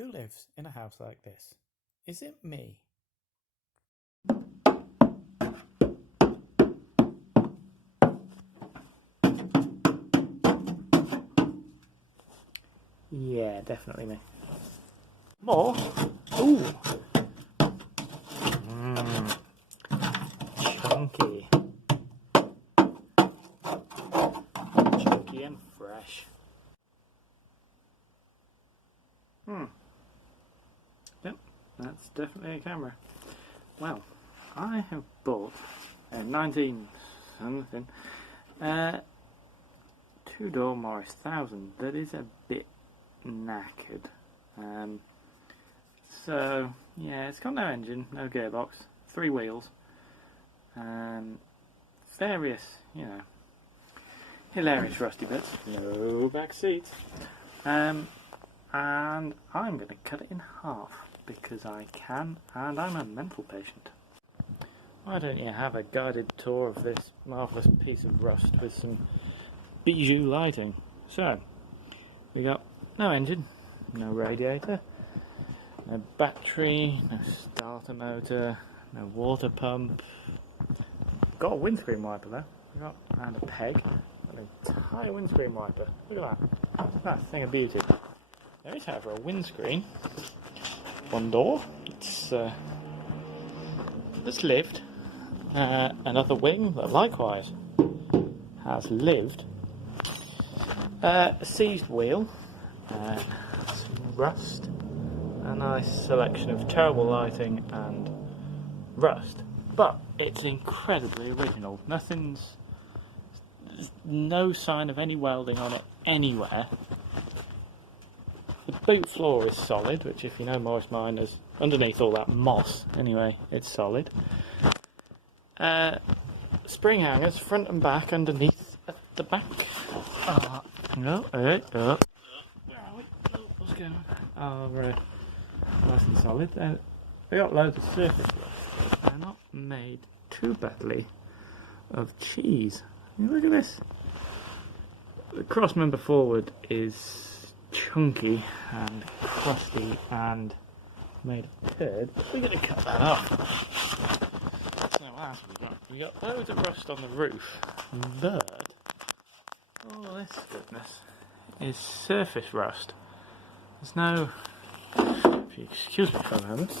Who lives in a house like this? Is it me? Yeah, definitely me. More? Ooh! Chunky. Chunky and fresh. Yep, that's definitely a camera. Well, I have bought a 19 something two-door Morris 1000 that is a bit knackered. So yeah, it's got no engine, no gearbox, 3 wheels, various, hilarious rusty bits, no back seats, and I'm going to cut it in half because I can, and I'm a mental patient. Why don't you have a guided tour of this marvellous piece of rust with some bijou lighting? So, we got no engine, no radiator, no battery, no starter motor, no water pump. Got a windscreen wiper there. We got and a peg, an entire windscreen wiper. Look at that. That's a thing of beauty. There is, however, a windscreen. One door. It's lived. Another wing that likewise has lived. A seized wheel. Some rust. A nice selection of terrible lighting and rust. But it's incredibly original. There's no sign of any welding on it anywhere. The boot floor is solid, which if you know Morris Miners, underneath all that moss, anyway, it's solid. Spring hangers, front and back, underneath at the back. What's going on? Nice and solid. They got loads of surface rust. They're not made too badly of cheese. Look at this. The cross member forward is chunky and crusty and made of turd. We're going to cut that off. So what else have we got? We got loads of rust on the roof. But all this goodness is surface rust. There's no, if you excuse me for a moment,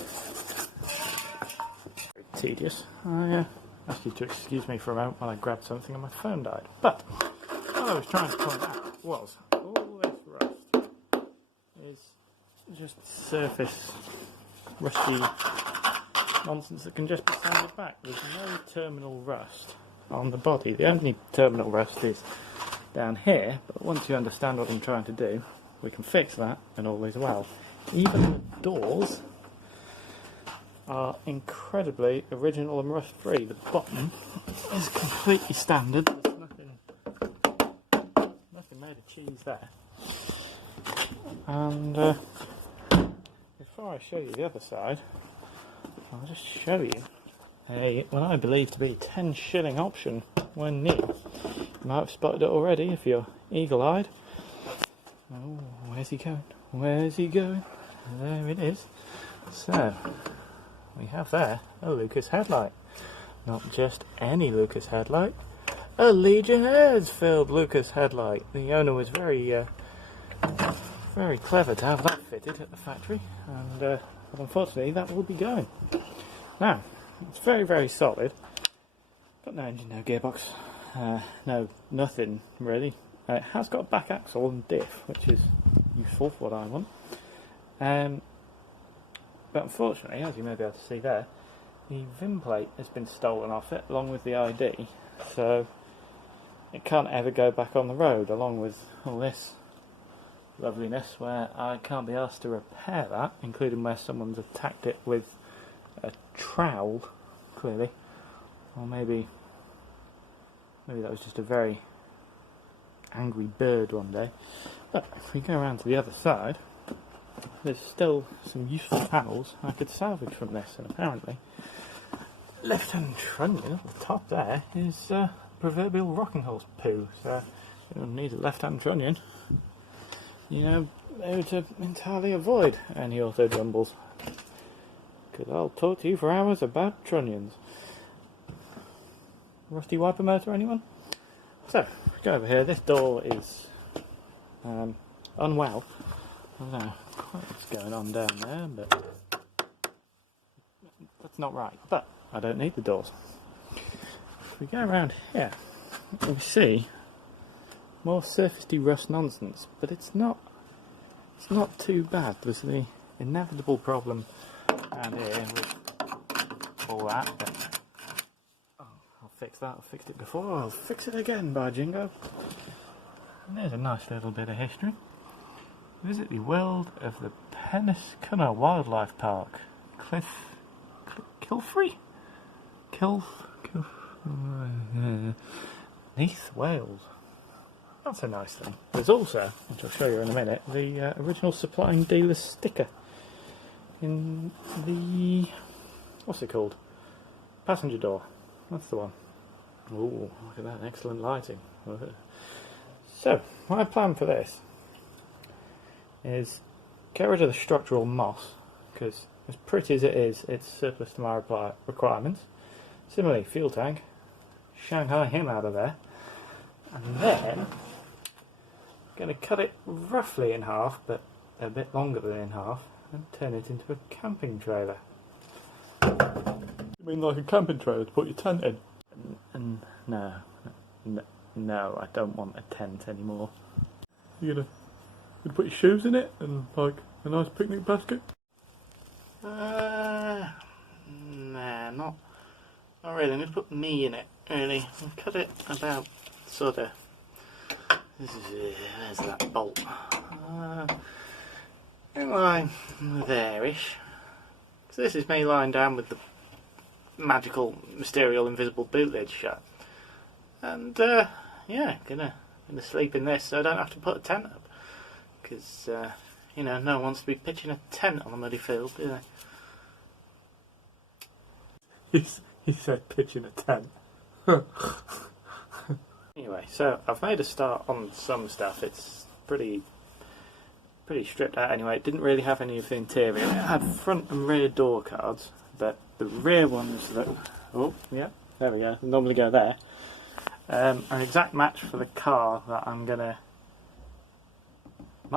very tedious. I asked you to excuse me for a moment while I grabbed something and my phone died. But what I was trying to point out was all this rust is just surface rusty nonsense that can just be sanded back. There's no terminal rust on the body. The only terminal rust is down here, but once you understand what I'm trying to do, we can fix that and all is well. Even the doors are incredibly original and rust free. The bottom is completely standard. There's nothing made of cheese there. And before I show you the other side, I'll just show you what I believe to be a 10 shilling option when new. You might have spotted it already if you're eagle-eyed. Oh, where's he going? Where's he going? There it is. So, we have there a Lucas headlight. Not just any Lucas headlight, a Legionnaires-filled Lucas headlight. The owner was very clever to have that fitted at the factory, and unfortunately that will be going. Now, it's very, very solid. Got no engine, no gearbox, no nothing really. It has got a back axle and diff, which is useful for what I want. But unfortunately, as you may be able to see there, the VIN plate has been stolen off it, along with the ID, so it can't ever go back on the road, along with all this loveliness, where I can't be asked to repair that, including where someone's attacked it with a trowel, clearly. Or maybe that was just a very angry bird one day. But if we go around to the other side, there's still some useful panels I could salvage from this, and apparently left-hand trunnion at the top there is proverbial rocking horse poo, so you'll need a left-hand trunnion. to entirely avoid any auto jumbles. Because I'll talk to you for hours about trunnions. Rusty wiper motor, anyone? So, go over here. This door is unwell. I don't know quite what's going on down there, but that's not right. But I don't need the doors. If we go around here, we see more surface rust nonsense, but it's not too bad. There's the inevitable problem around here with all that. But, oh, I'll fix that. I fixed it before. I'll fix it again, by jingo. And there's a nice little bit of history. Visit the world of the Penyscunner Wildlife Park. Kilfree? Neath, Wales. That's a nice thing. There's also, which I'll show you in a minute, the original supplying dealer sticker in the, what's it called? Passenger door. That's the one. Ooh, look at that, excellent lighting. So, my plan for this is get rid of the structural moss, because as pretty as it is, it's surplus to my requirements. Similarly, fuel tank, Shanghai him out of there, and then I'm going to cut it roughly in half, but a bit longer than in half, and turn it into a camping trailer. You mean like a camping trailer to put your tent in? No, I don't want a tent anymore. You're gonna put your shoes in it and like a nice picnic basket? Nah, not really. I'm going to put me in it, really. I'll cut it about sort of. There's that bolt. Like there-ish. So this is me lying down with the magical, mysterious, invisible boot lid shut. And yeah, gonna sleep in this, so I don't have to put a tent up. Because you know, no one wants to be pitching a tent on a muddy field, do they? He said pitching a tent. Anyway, so I've made a start on some stuff. It's pretty stripped out anyway. It didn't really have any of the interior. It had front and rear door cards, but the rear ones that, oh yeah, there we go, they normally go there. An exact match for the car that I'm gonna,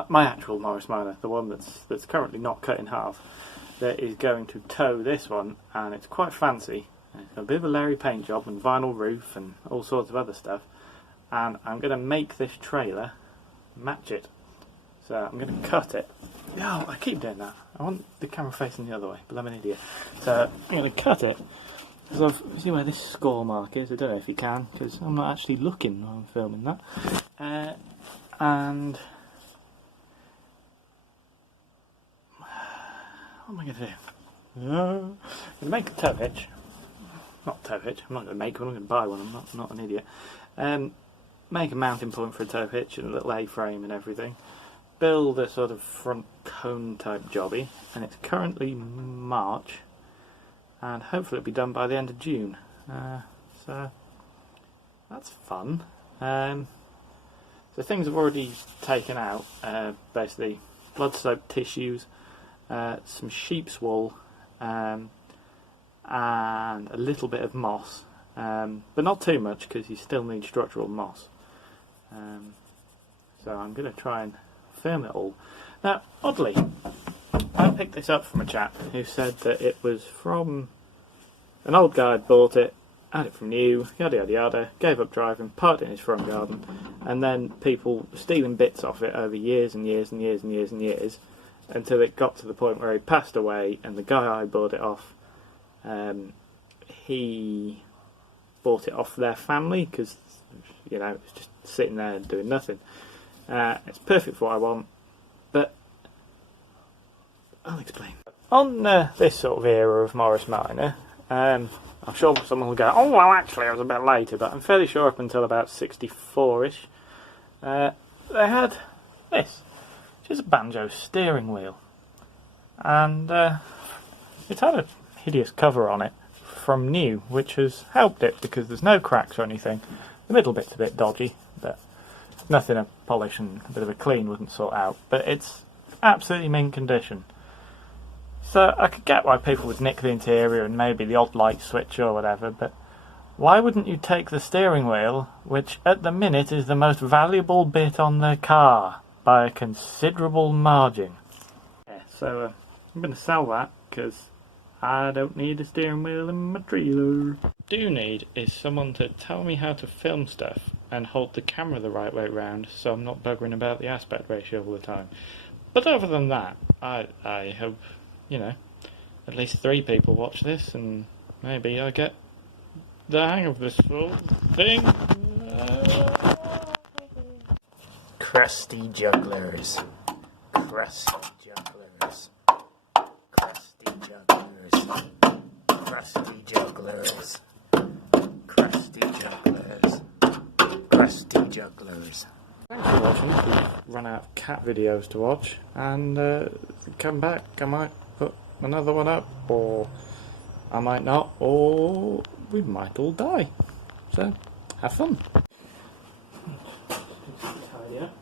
my actual Morris Minor, the one that's currently not cut in half, that is going to tow this one, and it's quite fancy. It's got a bit of a Larry paint job and vinyl roof and all sorts of other stuff, and I'm going to make this trailer match it. So I'm going to cut it. Yeah, I keep doing that. I want the camera facing the other way, but I'm an idiot. So I'm going to cut it. Because you see where this score mark is? I don't know if you can, because I'm not actually looking while I'm filming that. And what am I going to do? I'm going to make a tow hitch. Not tow hitch. I'm not going to make one. I'm going to buy one. I'm not an idiot. Make a mounting point for a tow hitch and a little A-frame and everything. Build a sort of front cone type jobby, and it's currently March, and hopefully it'll be done by the end of June. So that's fun. So things I've already taken out, basically blood soaked tissues, some sheep's wool, and a little bit of moss, but not too much because you still need structural moss. So I'm going to try and film it all. Now, oddly, I picked this up from a chap who said that it was from an old guy had bought it, had it from new, yada yada yada, gave up driving, parked it in his front garden, and then people stealing bits off it over years and years and years and years and years, until it got to the point where he passed away, and the guy I bought it off, he bought it off their family, because, you know, it's just sitting there and doing nothing. It's perfect for what I want, but I'll explain. On this sort of era of Morris Minor, I'm sure someone will go, oh well actually I was a bit later, but I'm fairly sure up until about 64ish, they had this, which is a banjo steering wheel, and it's had a hideous cover on it from new, which has helped it because there's no cracks or anything. The middle bit's a bit dodgy, but nothing a polish and a bit of a clean wouldn't sort out. But it's absolutely mint condition. So I could get why people would nick the interior and maybe the odd light switch or whatever, but why wouldn't you take the steering wheel, which at the minute is the most valuable bit on the car, by a considerable margin? Yeah, so I'm going to sell that, because I don't need a steering wheel in my trailer. Do need is someone to tell me how to film stuff and hold the camera the right way round so I'm not buggering about the aspect ratio all the time. But other than that, I hope, you know, at least 3 people watch this and maybe I get the hang of this whole thing. Crusty jugglers. Crusty jugglers. Crusty jugglers. Crusty jugglers. Crusty jugglers. Crusty jugglers. Thanks for watching. We've run out of cat videos to watch, and come back. I might put another one up, or I might not, or we might all die. So, have fun. Tidy up.